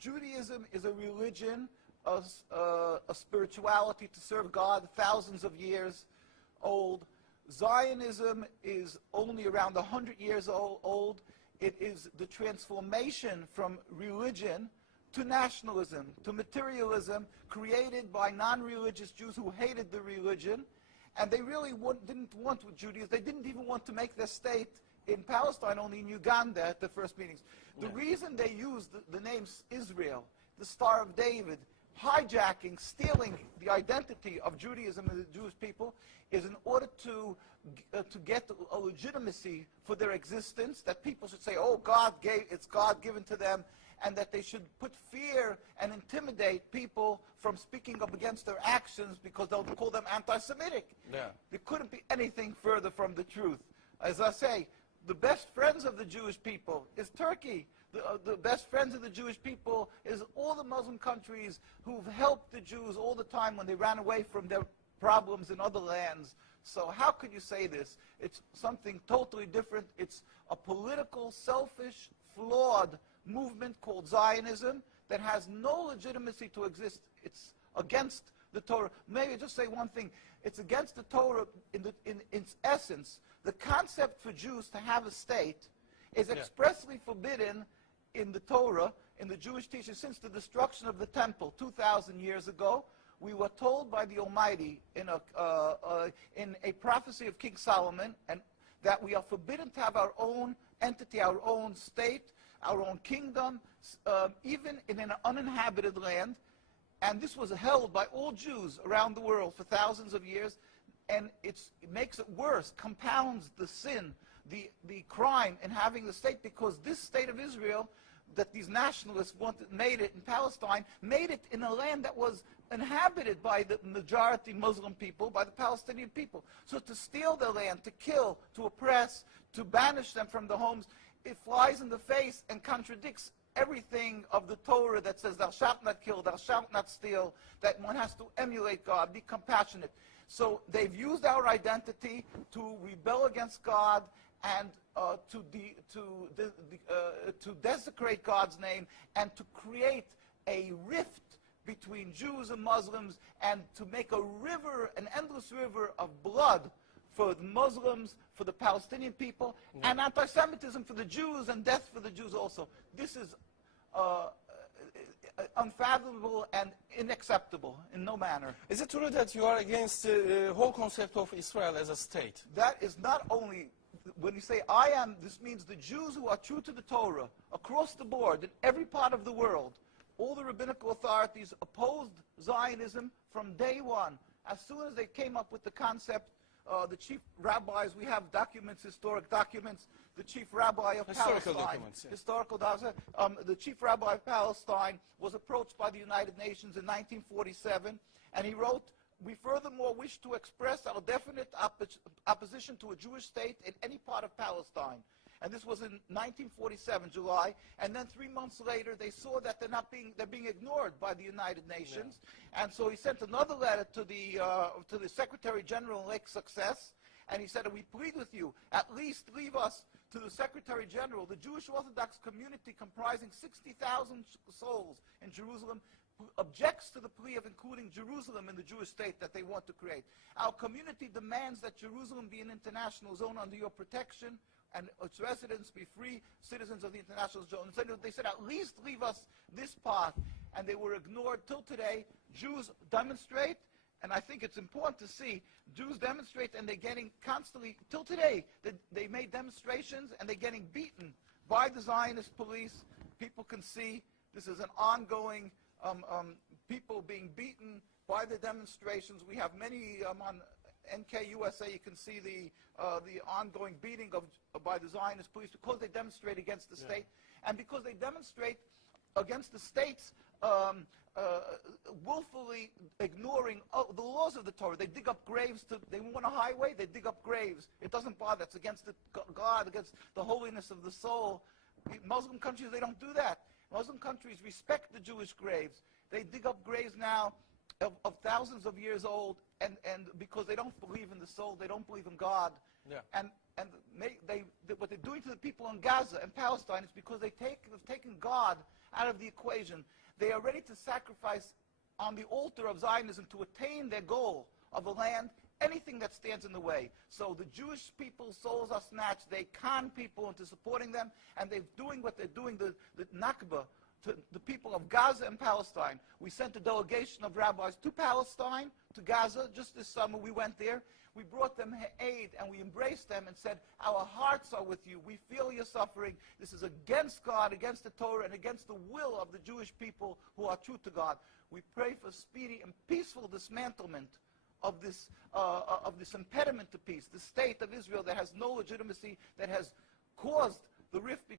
Judaism is a religion, a spirituality to serve God, thousands of years old. Zionism is only around 100 years old. It is the transformation from religion to nationalism, to materialism, created by non-religious Jews who hated the religion. And they really didn't want Judaism. They didn't even want to make their state in Palestine, only in Uganda at the first meetings. The reason they used the name Israel, the Star of David, hijacking, stealing the identity of Judaism and the Jewish people, is in order to get a legitimacy for their existence, that people should say, oh, it's God given to them, and that they should put fear and intimidate people from speaking up against their actions because they'll call them anti-Semitic. Yeah. There couldn't be anything further from the truth. As I say, the best friends of the Jewish people is Turkey. The best friends of the Jewish people is all the Muslim countries who've helped the Jews all the time when they ran away from their problems in other lands. So how could you say this? It's something totally different. It's a political, selfish, flawed movement called Zionism that has no legitimacy to exist. It's against the Torah. Maybe just say one thing. It's against the Torah in its essence. The concept for Jews to have a state is expressly forbidden in the Torah, in the Jewish teaching, since the destruction of the temple 2,000 years ago. We were told by the Almighty in a prophecy of King Solomon, and that we are forbidden to have our own entity, our own state, our own kingdom, even in an uninhabited land. And this was held by all Jews around the world for thousands of years. And it makes it worse, compounds the sin, the crime in having the state, because this state of Israel that these nationalists made it in Palestine, made it in a land that was inhabited by the majority Muslim people, by the Palestinian people. So to steal their land, to kill, to oppress, to banish them from the homes, it flies in the face and contradicts everything of the Torah that says thou shalt not kill, thou shalt not steal, that one has to emulate God, be compassionate. So they've used our identity to rebel against God and to desecrate God's name, and to create a rift between Jews and Muslims, and to make a river, an endless river of blood for the Muslims, for the Palestinian people, and anti-Semitism for the Jews, and death for the Jews also. This is unfathomable and unacceptable in no manner. Is it true that you are against the whole concept of Israel as a state? That is not only, when you say I am, this means the Jews who are true to the Torah, across the board, in every part of the world. All the rabbinical authorities opposed Zionism from day one. As soon as they came up with the concept, the chief rabbis, we have documents, historic documents, the chief rabbi of Historical Palestine, documents, yeah. historical documents, the chief rabbi of Palestine was approached by the United Nations in 1947, and he wrote, "We furthermore wish to express our definite opposition to a Jewish state in any part of Palestine." And this was in 1947, July. And then 3 months later, they saw that they're being ignored by the United Nations. Yeah. And so he sent another letter to the Secretary General in Lake Success, and he said, "We plead with you, at least leave us to the Secretary General. The Jewish Orthodox community, comprising 60,000 souls in Jerusalem, objects to the plea of including Jerusalem in the Jewish state that they want to create. Our community demands that Jerusalem be an international zone under your protection, and its residents be free citizens of the international zone." And so they said, "At least leave us this part." And they were ignored till today. Jews demonstrate, and I think it's important to see, Jews demonstrate, and they're getting constantly, till today, they made demonstrations, and they're getting beaten by the Zionist police. People can see this is an ongoing, people being beaten by the demonstrations. We have many on NKUSA. You can see the ongoing beating by the Zionist police because they demonstrate against the state, and because they demonstrate against the states willfully ignoring the laws of the Torah. They dig up graves. They want a highway, they dig up graves. It doesn't bother. It's against God, against the holiness of the soul. Muslim countries, they don't do that. Muslim countries respect the Jewish graves. They dig up graves now of thousands of years old, and because they don't believe in the soul, they don't believe in God. Yeah. And what they're doing to to the people in Gaza and Palestine, it's because they've taken God out of the equation. They are ready to sacrifice on the altar of Zionism to attain their goal of a land, anything that stands in the way. So the Jewish people's souls are snatched. They con people into supporting them, and they're doing what they're doing, the Nakba, to the people of Gaza and Palestine. We sent a delegation of rabbis to Palestine, to Gaza, just this summer. We went there. We brought them aid, and we embraced them and said, our hearts are with you. We feel your suffering. This is against God, against the Torah, and against the will of the Jewish people who are true to God. We pray for speedy and peaceful dismantlement of this impediment to peace, the state of Israel that has no legitimacy, that has caused the rift